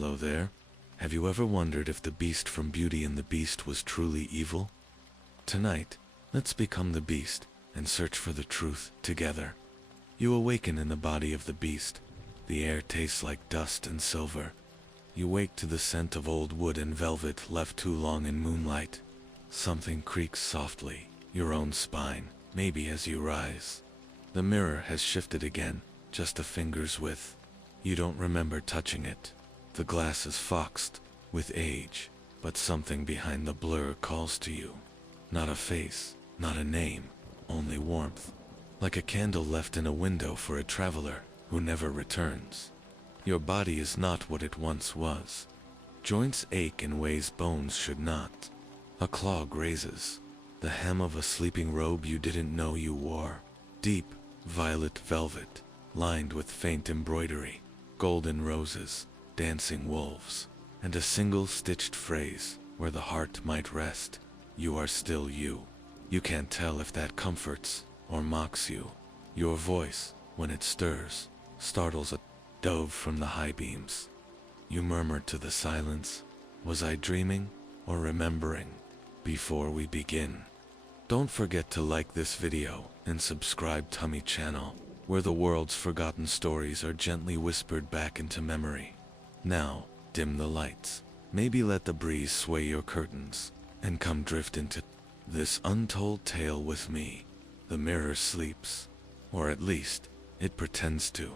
Hello there. Have you ever wondered if the beast from Beauty and the Beast was truly evil? Tonight, let's become the beast and search for the truth together. You awaken in the body of the beast. The air tastes like dust and silver. You wake to the scent of old wood and velvet left too long in moonlight. Something creaks softly, your own spine, maybe as you rise. The mirror has shifted again, just a finger's width. You don't remember touching it. The glass is foxed with age, but something behind the blur calls to you. Not a face, not a name, only warmth. Like a candle left in a window for a traveler who never returns. Your body is not what it once was. Joints ache in ways bones should not. A claw grazes. The hem of a sleeping robe you didn't know you wore. Deep, violet velvet, lined with faint embroidery, golden roses, dancing wolves, and a single stitched phrase where the heart might rest. You are still you. You can't tell if that comforts or mocks you. Your voice, when it stirs, startles a dove from the high beams. You murmur to the silence, was I dreaming or remembering? Before we begin, don't forget to like this video and subscribe to my channel, where the world's forgotten stories are gently whispered back into memory. Now, dim the lights, maybe let the breeze sway your curtains, and come drift into this untold tale with me. The mirror sleeps, or at least, it pretends to.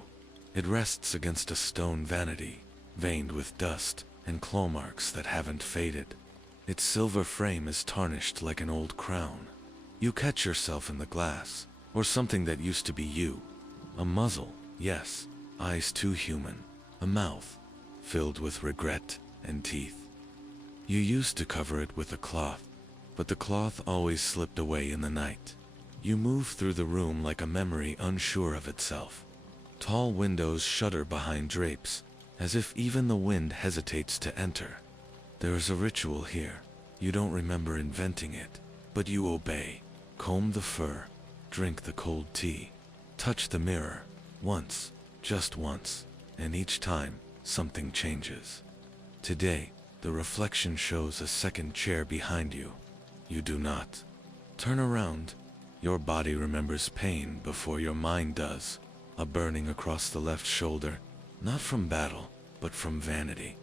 It rests against a stone vanity, veined with dust and claw marks that haven't faded. Its silver frame is tarnished like an old crown. You catch yourself in the glass, or something that used to be you. A muzzle, yes, eyes too human, a mouth filled with regret and teeth. You used to cover it with a cloth, but the cloth always slipped away in the night. You move through the room like a memory unsure of itself. Tall windows shudder behind drapes, as if even the wind hesitates to enter. There is a ritual here. You don't remember inventing it, but you obey. Comb the fur, drink the cold tea, touch the mirror, once, just once, and each time, something changes. Today, the reflection shows a second chair behind you. You do not. Turn around. Your body remembers pain before your mind does. A burning across the left shoulder, not from battle, but from vanity.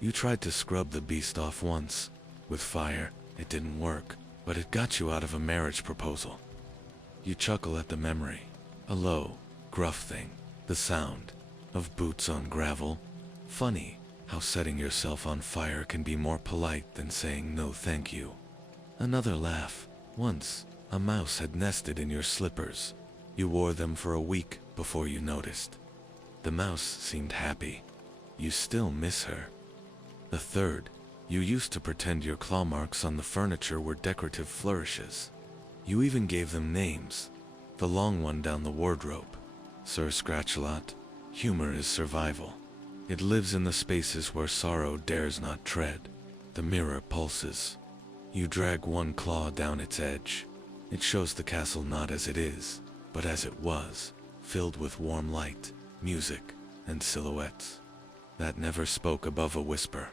You tried to scrub the beast off once. With fire, it didn't work, but it got you out of a marriage proposal. You chuckle at the memory. A low, gruff thing. The sound of boots on gravel. Funny how setting yourself on fire can be more polite than saying no thank you. Another laugh. Once, a mouse had nested in your slippers. You wore them for a week before you noticed. The mouse seemed happy. You still miss her. The third, you used to pretend your claw marks on the furniture were decorative flourishes. You even gave them names. The long one down the wardrobe, Sir Scratchalot. Humor is survival. It lives in the spaces where sorrow dares not tread. The mirror pulses. You drag one claw down its edge. It shows the castle not as it is, but as it was, filled with warm light, music, and silhouettes that never spoke above a whisper.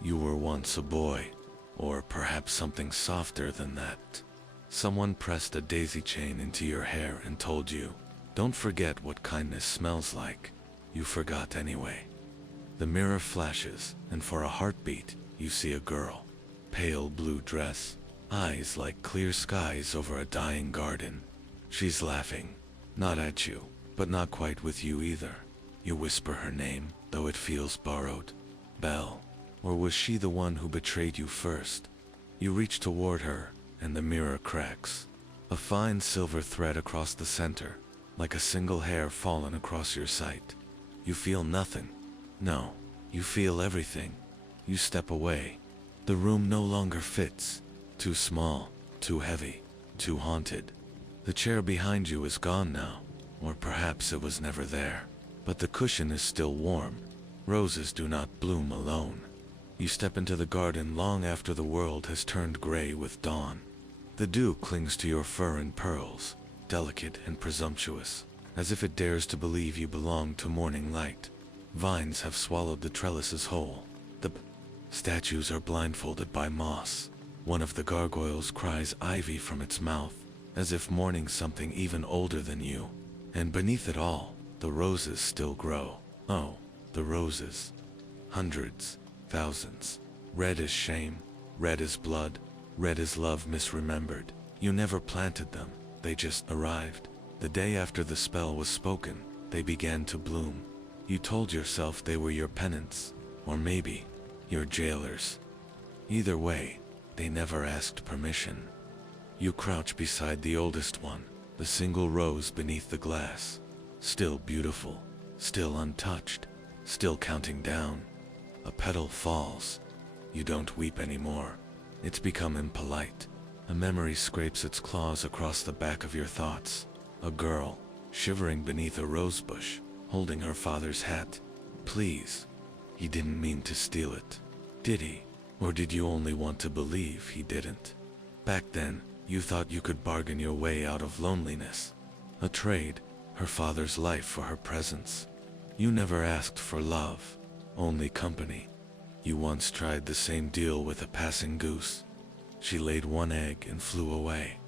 You were once a boy, or perhaps something softer than that. Someone pressed a daisy chain into your hair and told you, don't forget what kindness smells like. You forgot anyway. The mirror flashes, and for a heartbeat, you see a girl. Pale blue dress, eyes like clear skies over a dying garden. She's laughing, not at you, but not quite with you either. You whisper her name, though it feels borrowed. Belle. Or was she the one who betrayed you first? You reach toward her, and the mirror cracks. A fine silver thread across the center, like a single hair fallen across your sight. You feel nothing. No, you feel everything. You step away. The room no longer fits. Too small, too heavy, too haunted. The chair behind you is gone now, or perhaps it was never there. But the cushion is still warm. Roses do not bloom alone. You step into the garden long after the world has turned gray with dawn. The dew clings to your fur in pearls, delicate and presumptuous, as if it dares to believe you belong to morning light. Vines have swallowed the trellises whole. The statues are blindfolded by moss. One of the gargoyles cries ivy from its mouth, as if mourning something even older than you. And beneath it all, the roses still grow. Oh, the roses. Hundreds, thousands. Red as shame, red as blood, red as love misremembered. You never planted them, they just arrived. The day after the spell was spoken, they began to bloom. You told yourself they were your penance, or maybe, your jailers. Either way, they never asked permission. You crouch beside the oldest one, the single rose beneath the glass. Still beautiful, still untouched, still counting down. A petal falls. You don't weep anymore. It's become impolite. A memory scrapes its claws across the back of your thoughts. A girl, shivering beneath a rosebush, holding her father's hat. Please. He didn't mean to steal it. Did he? Or did you only want to believe he didn't? Back then, you thought you could bargain your way out of loneliness. A trade, her father's life for her presence. You never asked for love, only company. You once tried the same deal with a passing goose. She laid one egg and flew away.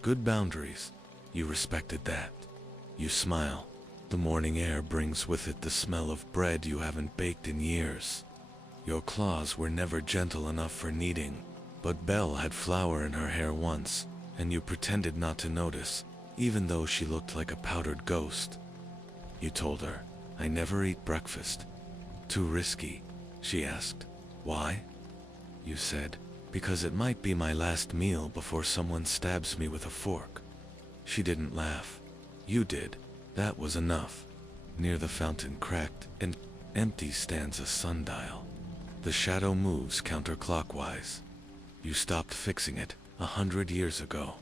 Good boundaries. You respected that. You smile. The morning air brings with it the smell of bread you haven't baked in years. Your claws were never gentle enough for kneading, but Belle had flour in her hair once, and you pretended not to notice, even though she looked like a powdered ghost. You told her, "I never eat breakfast." "Too risky?" she asked. "Why?" You said, "Because it might be my last meal before someone stabs me with a fork." She didn't laugh. You did. That was enough. Near the fountain cracked and empty stands a sundial. The shadow moves counterclockwise. You stopped fixing it 100 years ago.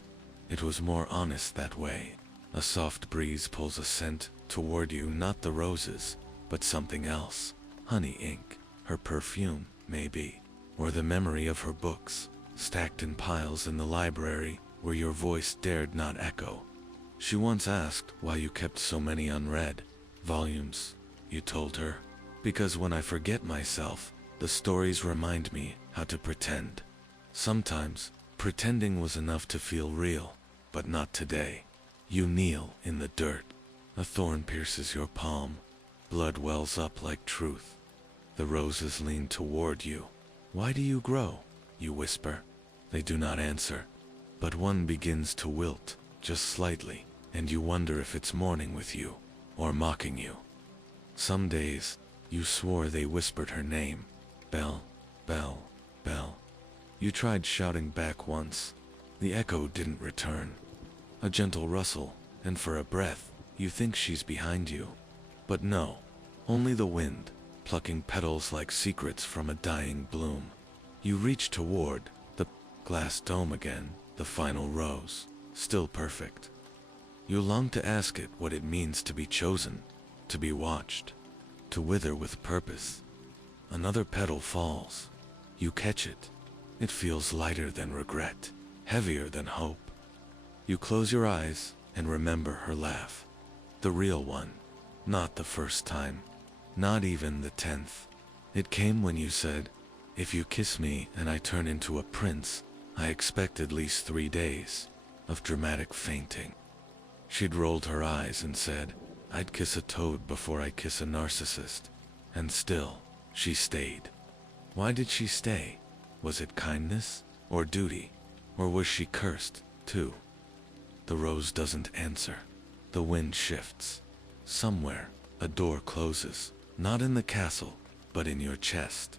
It was more honest that way. A soft breeze pulls a scent toward you, not the roses, but something else. Honey ink, her perfume, maybe. Or the memory of her books, stacked in piles in the library where your voice dared not echo. She once asked why you kept so many unread volumes. You told her, "Because when I forget myself, the stories remind me how to pretend." Sometimes, pretending was enough to feel real, but not today. You kneel in the dirt. A thorn pierces your palm. Blood wells up like truth. The roses lean toward you. "Why do you grow?" you whisper. They do not answer, but one begins to wilt, just slightly, and you wonder if it's mourning with you, or mocking you. Some days, you swore they whispered her name. Belle, Belle, Belle. You tried shouting back once. The echo didn't return. A gentle rustle, and for a breath, you think she's behind you. But no, only the wind, plucking petals like secrets from a dying bloom. You reach toward the glass dome again, the final rose, still perfect. You long to ask it what it means to be chosen, to be watched, to wither with purpose. Another petal falls. You catch it. It feels lighter than regret, heavier than hope. You close your eyes and remember her laugh. The real one, not the first time, not even the 10th. It came when you said, "If you kiss me and I turn into a prince, I expect at least 3 days of dramatic fainting." She'd rolled her eyes and said, "I'd kiss a toad before I kiss a narcissist." And still, she stayed. Why did she stay? Was it kindness, or duty, or was she cursed, too? The rose doesn't answer. The wind shifts. Somewhere, a door closes, not in the castle, but in your chest.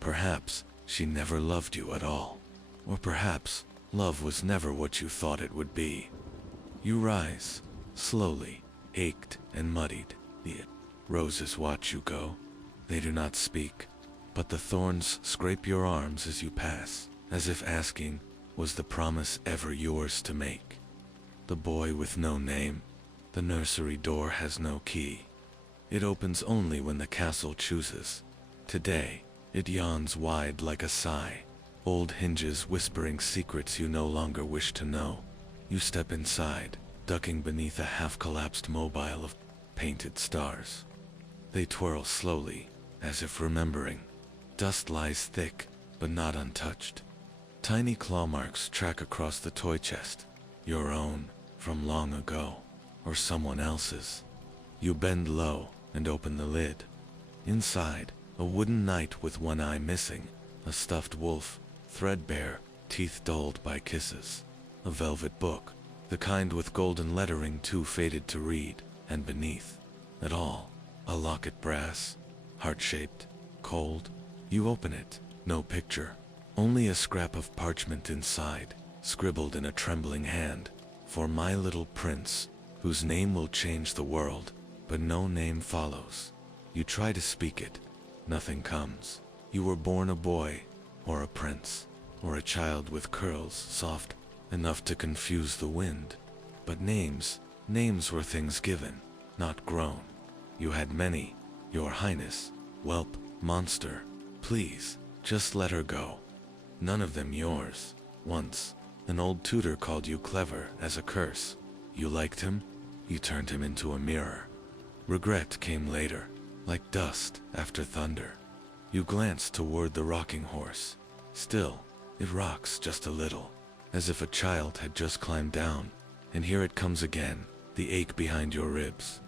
Perhaps she never loved you at all. Or perhaps love was never what you thought it would be. You rise, slowly, ached and muddied. The roses watch you go. They do not speak, but the thorns scrape your arms as you pass, as if asking, was the promise ever yours to make? The boy with no name. The nursery door has no key. It opens only when the castle chooses. Today, it yawns wide like a sigh. Old hinges whispering secrets you no longer wish to know. You step inside, ducking beneath a half-collapsed mobile of painted stars. They twirl slowly, as if remembering. Dust lies thick, but not untouched. Tiny claw marks track across the toy chest. Your own, from long ago, or someone else's. You bend low and open the lid. Inside, a wooden knight with one eye missing, a stuffed wolf, threadbare, teeth dulled by kisses. A velvet book, the kind with golden lettering too faded to read, and beneath it all, a locket brass, heart-shaped, cold. You open it, no picture, only a scrap of parchment inside, scribbled in a trembling hand, for my little prince, whose name will change the world, but no name follows. You try to speak it, nothing comes. You were born a boy, or a prince, or a child with curls soft enough to confuse the wind. But names were things given, not grown. You had many, your highness, whelp, monster. Please, just let her go. None of them yours. Once, an old tutor called you clever as a curse. You liked him, you turned him into a mirror. Regret came later, like dust after thunder. You glanced toward the rocking horse. Still, it rocks just a little, as if a child had just climbed down, and here it comes again, the ache behind your ribs.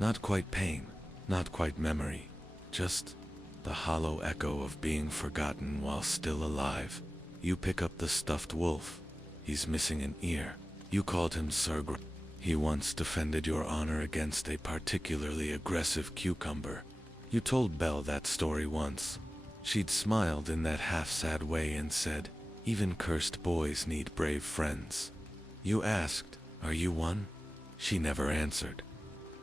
Not quite pain, not quite memory, just the hollow echo of being forgotten while still alive. You pick up the stuffed wolf. He's missing an ear. You called him Sir Gr. He once defended your honor against a particularly aggressive cucumber. You told Belle that story once. She'd smiled in that half-sad way and said, "Even cursed boys need brave friends." You asked, "Are you one?" She never answered.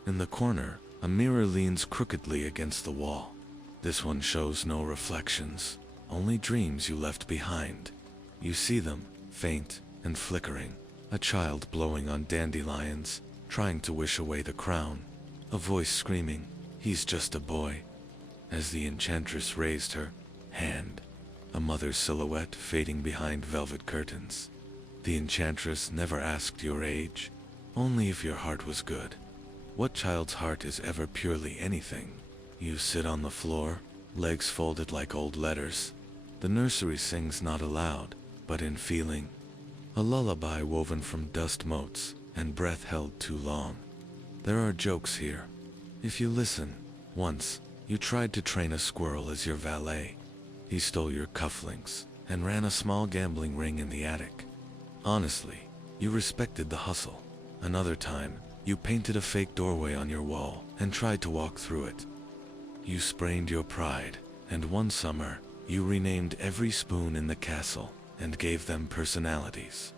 In the corner, a mirror leans crookedly against the wall. This one shows no reflections, only dreams you left behind. You see them, faint and flickering. A child blowing on dandelions, trying to wish away the crown. A voice screaming, "He's just a boy," as the enchantress raised her hand. A mother's silhouette fading behind velvet curtains. The enchantress never asked your age, only if your heart was good. What child's heart is ever purely anything? You sit on the floor, legs folded like old letters. The nursery sings not aloud, but in feeling. A lullaby woven from dust motes and breath held too long. There are jokes here. If you listen, once, you tried to train a squirrel as your valet. He stole your cufflinks and ran a small gambling ring in the attic. Honestly, you respected the hustle. Another time, you painted a fake doorway on your wall and tried to walk through it. You sprained your pride, and one summer, you renamed every spoon in the castle and gave them personalities.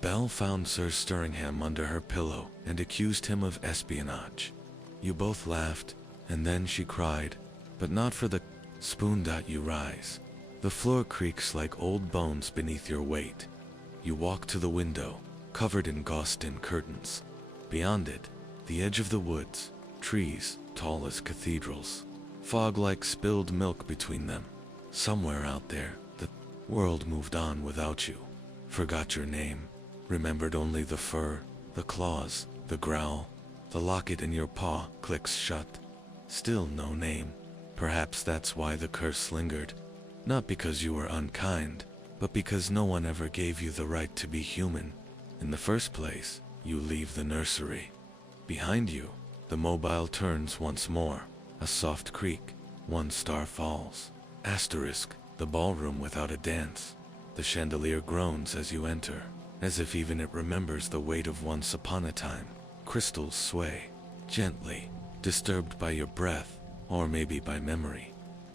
Belle found Sir Stirringham under her pillow and accused him of espionage. You both laughed, and then she cried, but not for the spoon. You rise. The floor creaks like old bones beneath your weight. You walk to the window, covered in gauze-tin curtains. Beyond it, the edge of the woods, trees tall as cathedrals, fog like spilled milk between them. Somewhere out there, the world moved on without you. Forgot your name, remembered only the fur, the claws, the growl. The locket in your paw clicks shut. Still no name. Perhaps that's why the curse lingered. Not because you were unkind, but because no one ever gave you the right to be human. In the first place, you leave the nursery. Behind you, the mobile turns once more. A soft creak. One star falls. Asterisk, the ballroom without a dance. The chandelier groans as you enter, as if even it remembers the weight of once upon a time. Crystals sway, gently, disturbed by your breath, or maybe by memory.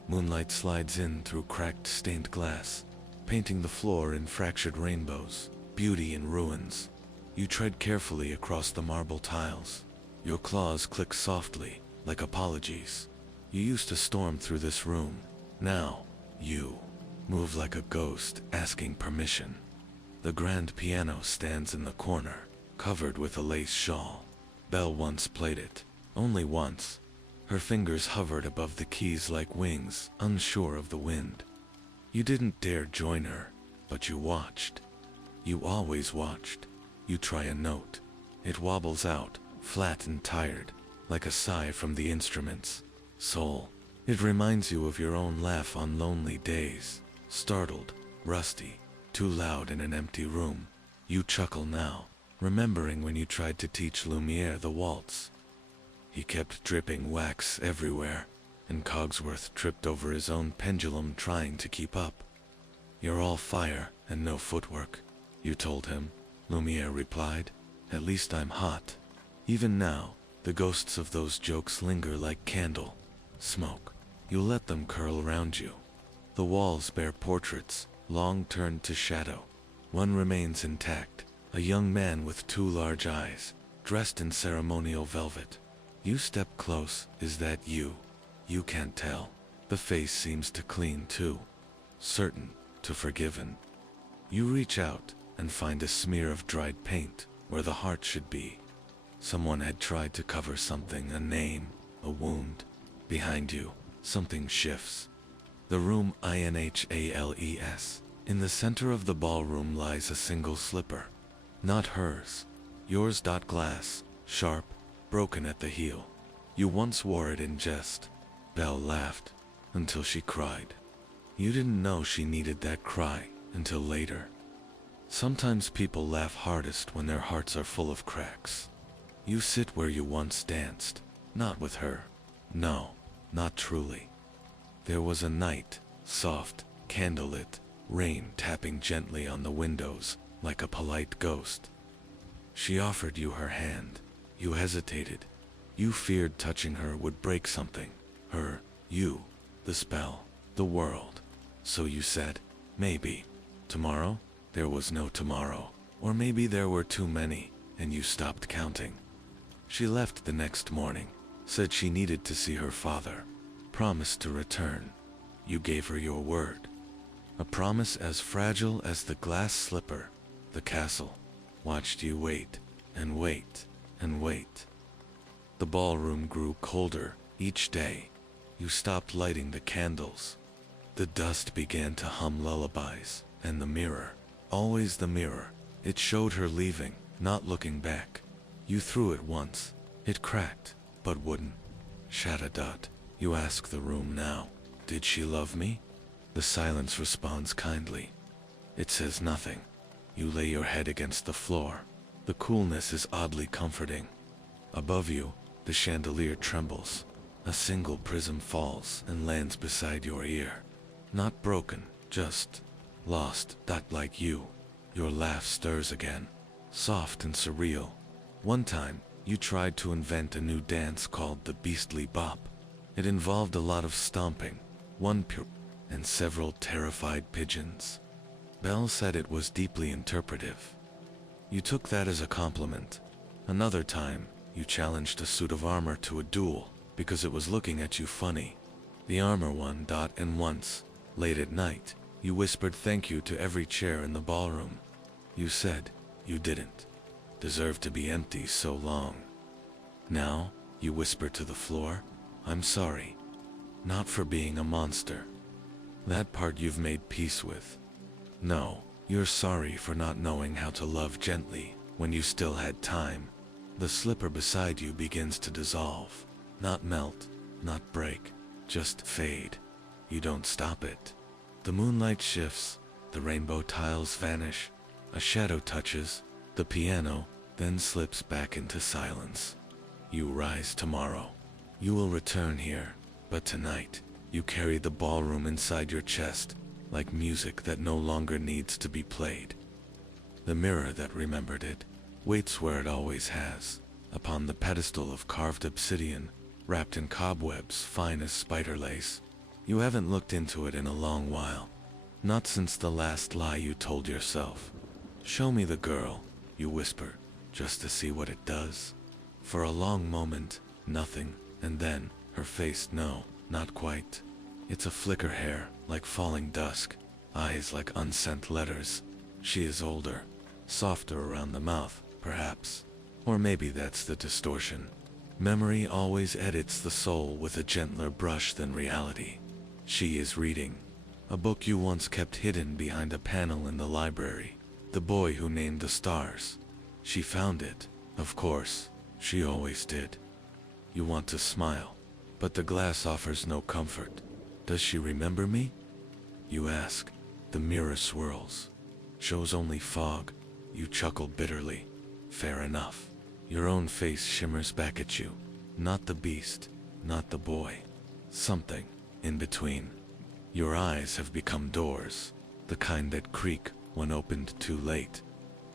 Moonlight slides in through cracked stained glass, painting the floor in fractured rainbows, beauty in ruins. You tread carefully across the marble tiles. Your claws click softly, like apologies. You used to storm through this room. Now, you move like a ghost, asking permission. The grand piano stands in the corner, covered with a lace shawl. Belle once played it, only once. Her fingers hovered above the keys like wings, unsure of the wind. You didn't dare join her, but you watched. You always watched. You try a note. It wobbles out, flat and tired, like a sigh from the instruments. Soul. It reminds you of your own laugh on lonely days. Startled, rusty, too loud in an empty room. You chuckle now, remembering when you tried to teach Lumiere the waltz. He kept dripping wax everywhere, and Cogsworth tripped over his own pendulum trying to keep up. "You're all fire and no footwork," you told him. Lumiere replied, "At least I'm hot." Even now, the ghosts of those jokes linger like candle smoke. You let them curl around you. The walls bear portraits, long turned to shadow. One remains intact, a young man with two large eyes, dressed in ceremonial velvet. You step close. Is that you? You can't tell. The face seems to clean too. Certain to forgiven. You reach out and find a smear of dried paint where the heart should be. Someone had tried to cover something, a name, a wound. Behind you, something shifts. The room inhales. In the center of the ballroom lies a single slipper. Not hers. Yours. Glass, sharp, broken at the heel. You once wore it in jest. Belle laughed, until she cried. You didn't know she needed that cry until later. Sometimes people laugh hardest when their hearts are full of cracks. You sit where you once danced, not with her. No, not truly. There was a night, soft, candlelit, rain tapping gently on the windows like a polite ghost. She offered you her hand. You hesitated. You feared touching her would break something. Her, you, the spell, the world. So you said, maybe. Tomorrow? There was no tomorrow. Or maybe there were too many, and you stopped counting. She left the next morning, said she needed to see her father, promised to return. You gave her your word. A promise as fragile as the glass slipper. The castle watched you wait, and wait, and wait. The ballroom grew colder each day. You stopped lighting the candles. The dust began to hum lullabies, and the mirror, always the mirror, it showed her leaving, not looking back. You threw it once. It cracked, but wouldn't. Shatta. You ask the room now, did she love me? The silence responds kindly. It says nothing. You lay your head against the floor. The coolness is oddly comforting. Above you, the chandelier trembles. A single prism falls and lands beside your ear. Not broken, just lost. Like you. Your laugh stirs again, soft and surreal. One time, you tried to invent a new dance called the Beastly Bop. It involved a lot of stomping, one pure, and several terrified pigeons. Belle said it was deeply interpretive. You took that as a compliment. Another time, you challenged a suit of armor to a duel because it was looking at you funny. The armor won. And once, late at night, you whispered thank you to every chair in the ballroom. You said you didn't deserve to be empty so long. Now, you whisper to the floor, I'm sorry. Not for being a monster. That part you've made peace with. No, you're sorry for not knowing how to love gently when you still had time. The slipper beside you begins to dissolve. Not melt, not break, just fade. You don't stop it. The moonlight shifts, the rainbow tiles vanish, a shadow touches the piano, then slips back into silence. You rise tomorrow. You will return here, but tonight, you carry the ballroom inside your chest, like music that no longer needs to be played. The mirror that remembered it waits where it always has, upon the pedestal of carved obsidian, wrapped in cobwebs fine as spider lace. You haven't looked into it in a long while. Not since the last lie you told yourself. Show me the girl, you whisper, just to see what it does. For a long moment, nothing, and then, her face, no, not quite. It's a flicker hair, like falling dusk, eyes like unsent letters. She is older, softer around the mouth, perhaps. Or maybe that's the distortion. Memory always edits the soul with a gentler brush than reality. She is reading a book you once kept hidden behind a panel in the library. The Boy Who Named the Stars. She found it, of course. She always did. You want to smile. but the glass offers no comfort. Does she remember me? You ask. The mirror swirls. Shows only fog. You chuckle bitterly. Fair enough. Your own face shimmers back at you. Not the beast, not the boy. Something in between. Your eyes have become doors, the kind that creak when opened too late.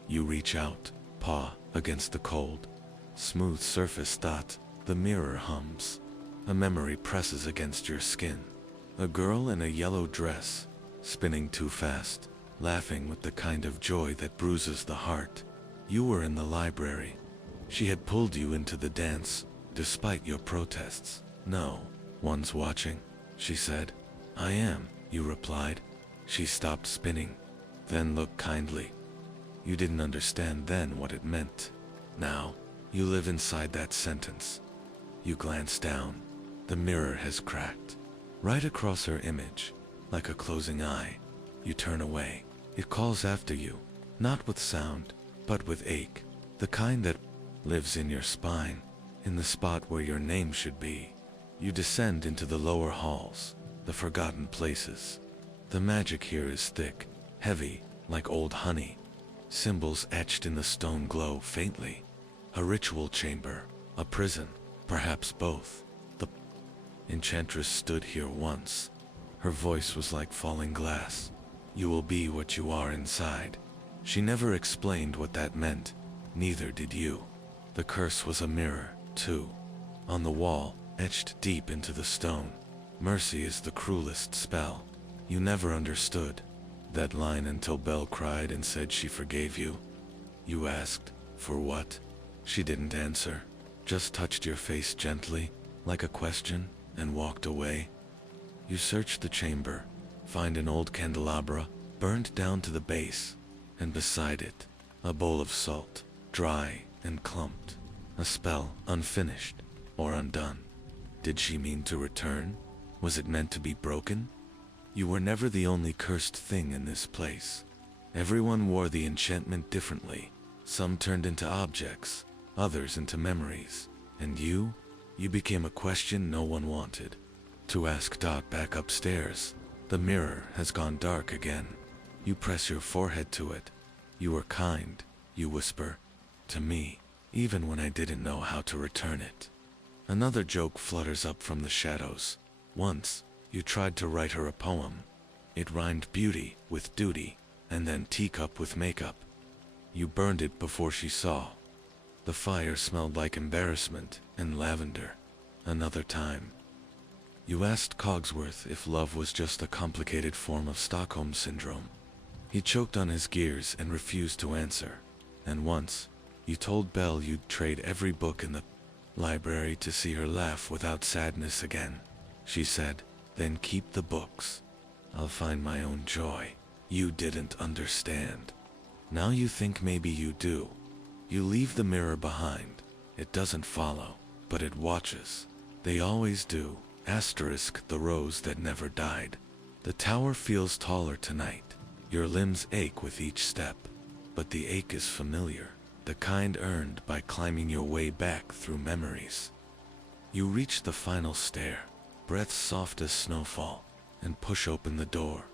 You reach out, paw against the cold, smooth surface dot. The mirror hums. A memory presses against your skin. A girl in a yellow dress, spinning too fast, laughing with the kind of joy that bruises the heart. You were in the library. She had pulled you into the dance, despite your protests. No one's watching, she said. I am, you replied. She stopped spinning, then looked kindly. You didn't understand then what it meant. Now, you live inside that sentence. You glance down. The mirror has cracked. Right across her image, like a closing eye. You turn away. It calls after you, not with sound, but with ache. The kind that lives in your spine, in the spot where your name should be. You descend into the lower halls, the forgotten places. The magic here is thick, heavy, like old honey. Symbols etched in the stone glow faintly. A ritual chamber, a prison, perhaps both. The enchantress stood here once. Her voice was like falling glass. You will be what you are inside. She never explained what that meant, neither did you. The curse was a mirror, too. On the wall, etched deep into the stone. Mercy is the cruelest spell. You never understood that line until Belle cried and said she forgave you. You asked, for what? She didn't answer, just touched your face gently, like a question, and walked away. You search the chamber, find an old candelabra, burned down to the base, and beside it, a bowl of salt, dry and clumped. A spell, unfinished, or undone. Did she mean to return? Was it meant to be broken? You were never the only cursed thing in this place. Everyone wore the enchantment differently. Some turned into objects, others into memories. And you became a question no one wanted to ask. Back upstairs, the mirror has gone dark again. You press your forehead to it. You were kind, you whisper, to me, even when I didn't know how to return it. Another joke flutters up from the shadows. Once, you tried to write her a poem. It rhymed beauty with duty, and then teacup with makeup. You burned it before she saw. The fire smelled like embarrassment and lavender. Another time, you asked Cogsworth if love was just a complicated form of Stockholm Syndrome. He choked on his gears and refused to answer. And once, you told Belle you'd trade every book in the library to see her laugh without sadness again. She said, then keep the books. I'll find my own joy. You didn't understand. Now you think maybe you do. You leave the mirror behind. It doesn't follow, but it watches. They always do. Asterisk the rose that never died. The tower feels taller tonight. Your limbs ache with each step, but the ache is familiar, the kind earned by climbing your way back through memories. You reach the final stair, breath soft as snowfall, and push open the door.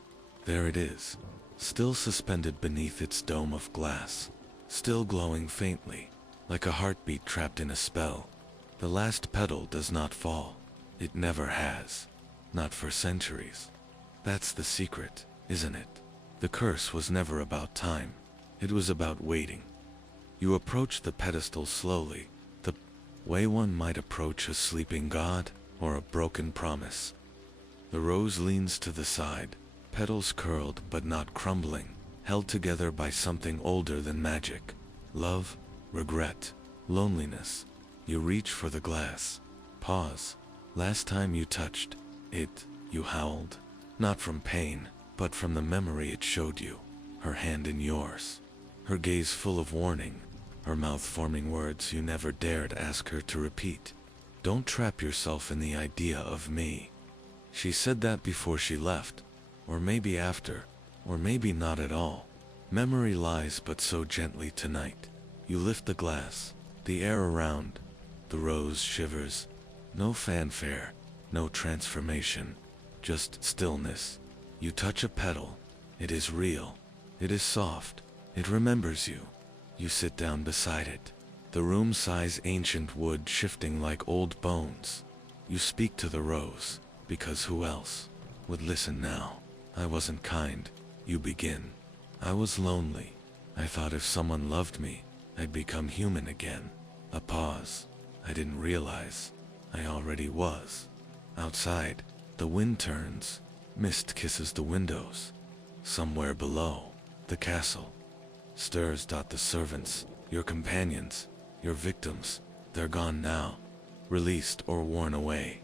There it is, still suspended beneath its dome of glass, still glowing faintly, like a heartbeat trapped in a spell. The last petal does not fall. It never has. Not for centuries. That's the secret, isn't it? The curse was never about time. It was about waiting. You approach the pedestal slowly, the way one might approach a sleeping god or a broken promise. The rose leans to the side, petals curled but not crumbling, held together by something older than magic. Love, regret, loneliness. You reach for the glass. Pause. Last time you touched it, you howled. Not from pain, but from the memory it showed you. Her hand in yours. Her gaze full of warning. Her mouth forming words you never dared ask her to repeat. Don't trap yourself in the idea of me. She said that before she left. Or maybe after. Or maybe not at all. Memory lies but so gently tonight. You lift the glass. The air around. The rose shivers. No fanfare, no transformation, just stillness. You touch a petal. It is real. It is soft. It remembers you. You sit down beside it. The room sighs ancient wood shifting like old bones. You speak to the rose, because who else would listen now? I wasn't kind, you begin. I was lonely. I thought if someone loved me, I'd become human again. A pause. I didn't realize I already was. Outside, the wind turns. Mist kisses the windows. Somewhere below, the castle stirs. The servants, your companions, your victims, they're gone now, released or worn away.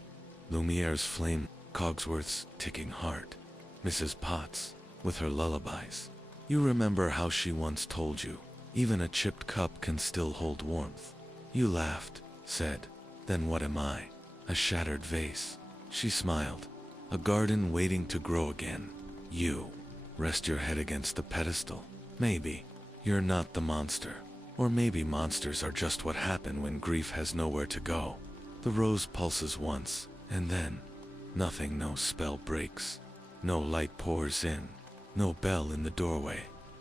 Lumiere's flame, Cogsworth's ticking heart, Mrs. Potts, with her lullabies. You remember how she once told you, even a chipped cup can still hold warmth. You laughed, said, then what am I? A shattered vase. She smiled. A garden waiting to grow again. You rest your head against the pedestal. Maybe you're not the monster. Or maybe monsters are just what happen when grief has nowhere to go. The rose pulses once, and then nothing. No spell breaks. No light pours in. No bell in the doorway.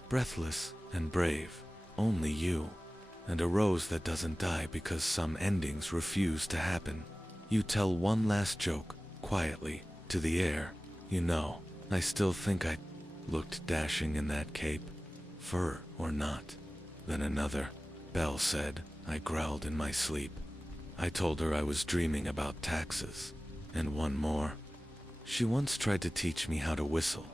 Breathless and brave. Only you. And a rose that doesn't die because some endings refuse to happen. You tell one last joke, quietly, to the air. You know, I still think I looked dashing in that cape. Fur or not. Then another. Belle said. I growled in my sleep. I told her I was dreaming about taxes. And one more. She once tried to teach me how to whistle.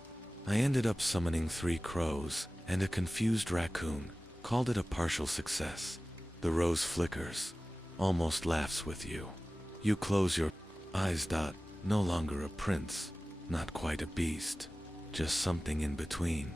I ended up summoning 3 crows and a confused raccoon. Called it a partial success. The rose flickers. Almost laughs with you. You close your eyes. No longer a prince. Not quite a beast. Just something in between.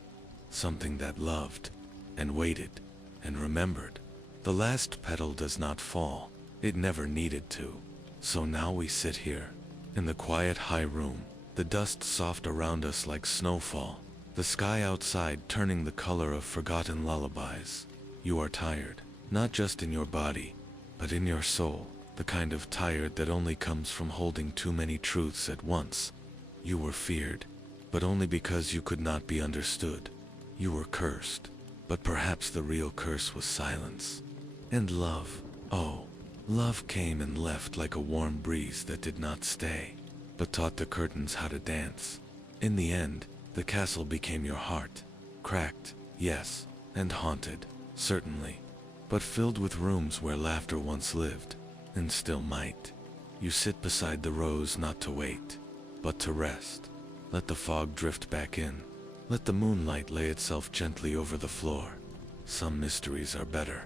Something that loved. And waited. And remembered. The last petal does not fall. It never needed to. So now we sit here. In the quiet high room. The dust soft around us like snowfall. The sky outside turning the color of forgotten lullabies. You are tired. Not just in your body. But in your soul. The kind of tired that only comes from holding too many truths at once. You were feared. But only because you could not be understood. You were cursed. But perhaps the real curse was silence. And love. Oh, love came and left like a warm breeze that did not stay, but taught the curtains how to dance. In the end, the castle became your heart. Cracked, yes, and haunted, certainly, but filled with rooms where laughter once lived, and still might. You sit beside the rose not to wait, but to rest. Let the fog drift back in. Let the moonlight lay itself gently over the floor. Some mysteries are better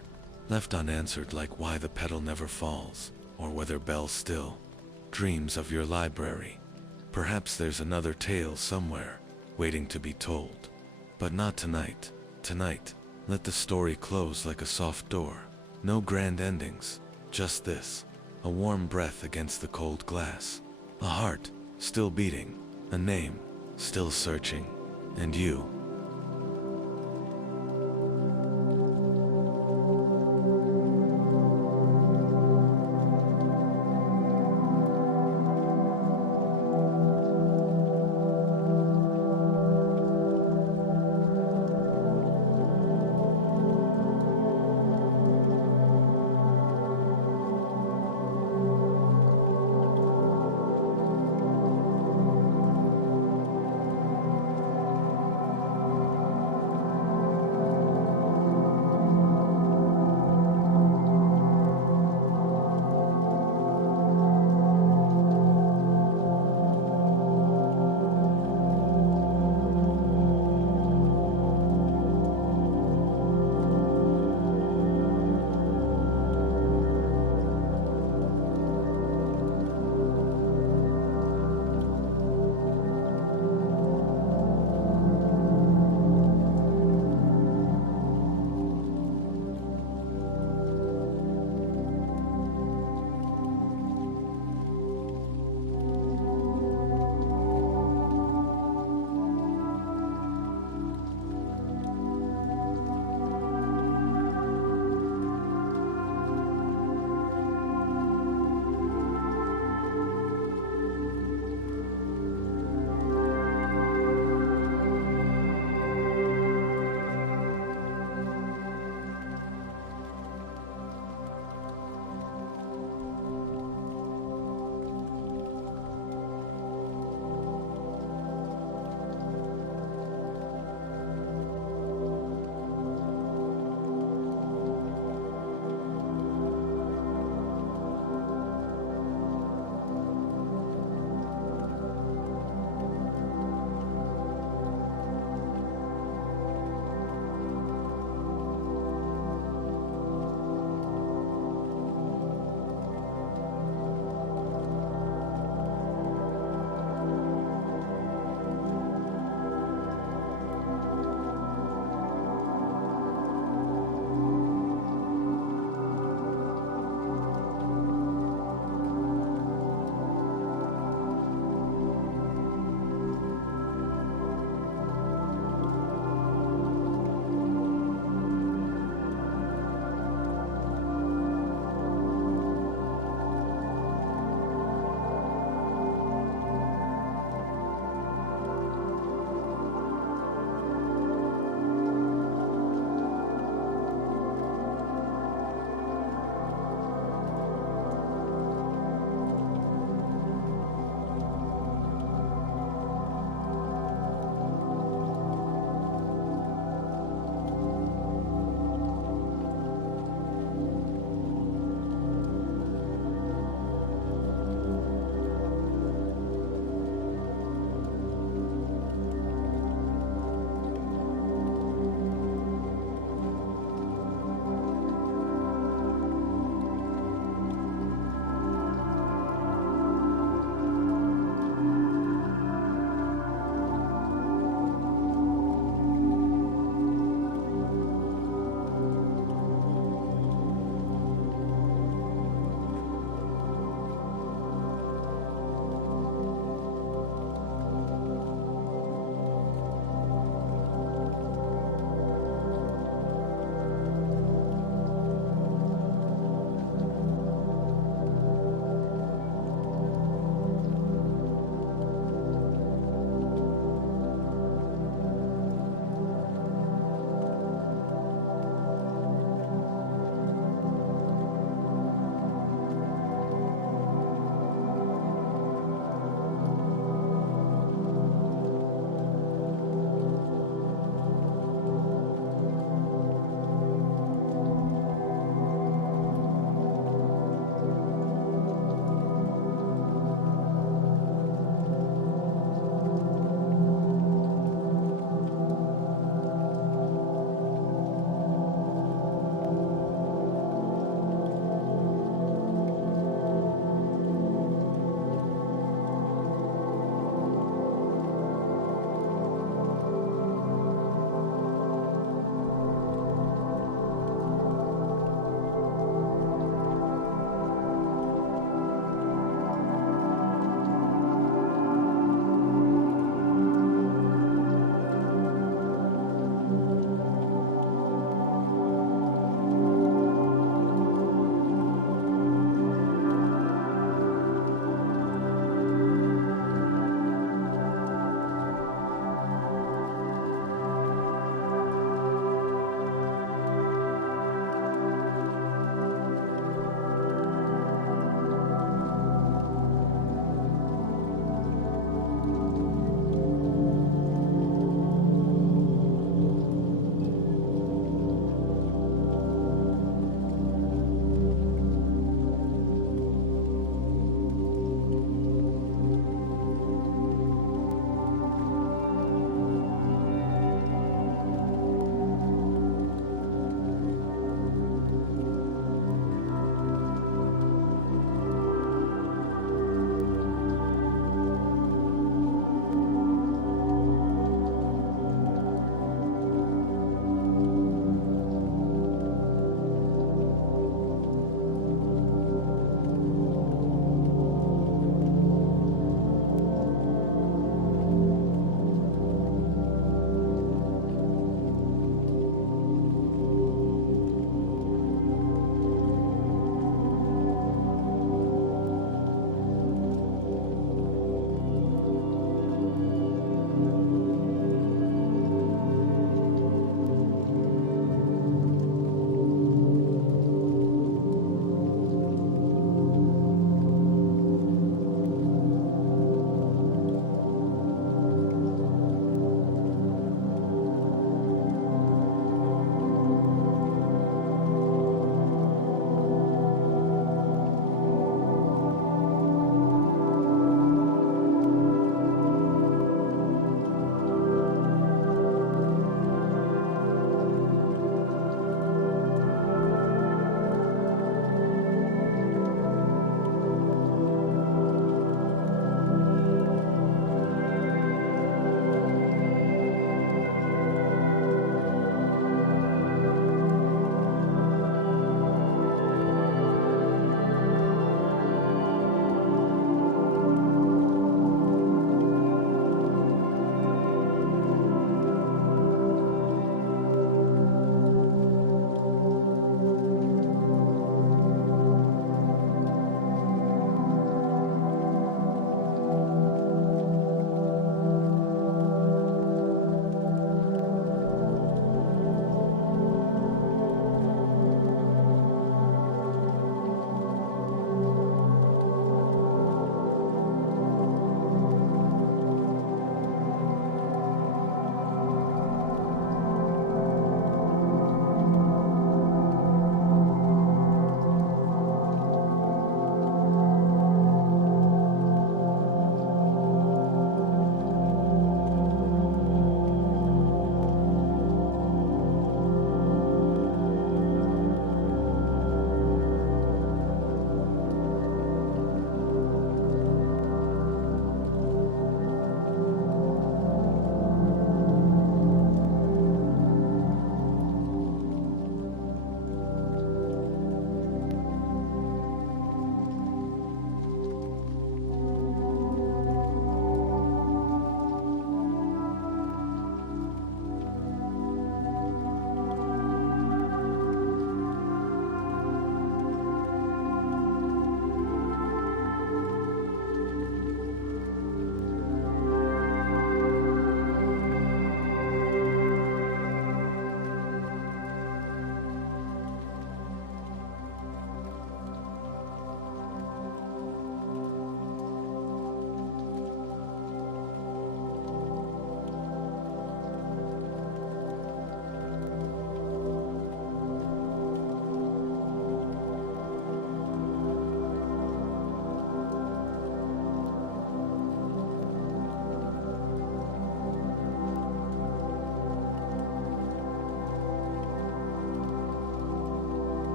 left unanswered, like why the petal never falls, or whether Belle still dreams of your library. Perhaps there's another tale somewhere, waiting to be told. But not tonight. Tonight, let the story close like a soft door. No grand endings, just this. A warm breath against the cold glass. A heart, still beating. A name, still searching. And you,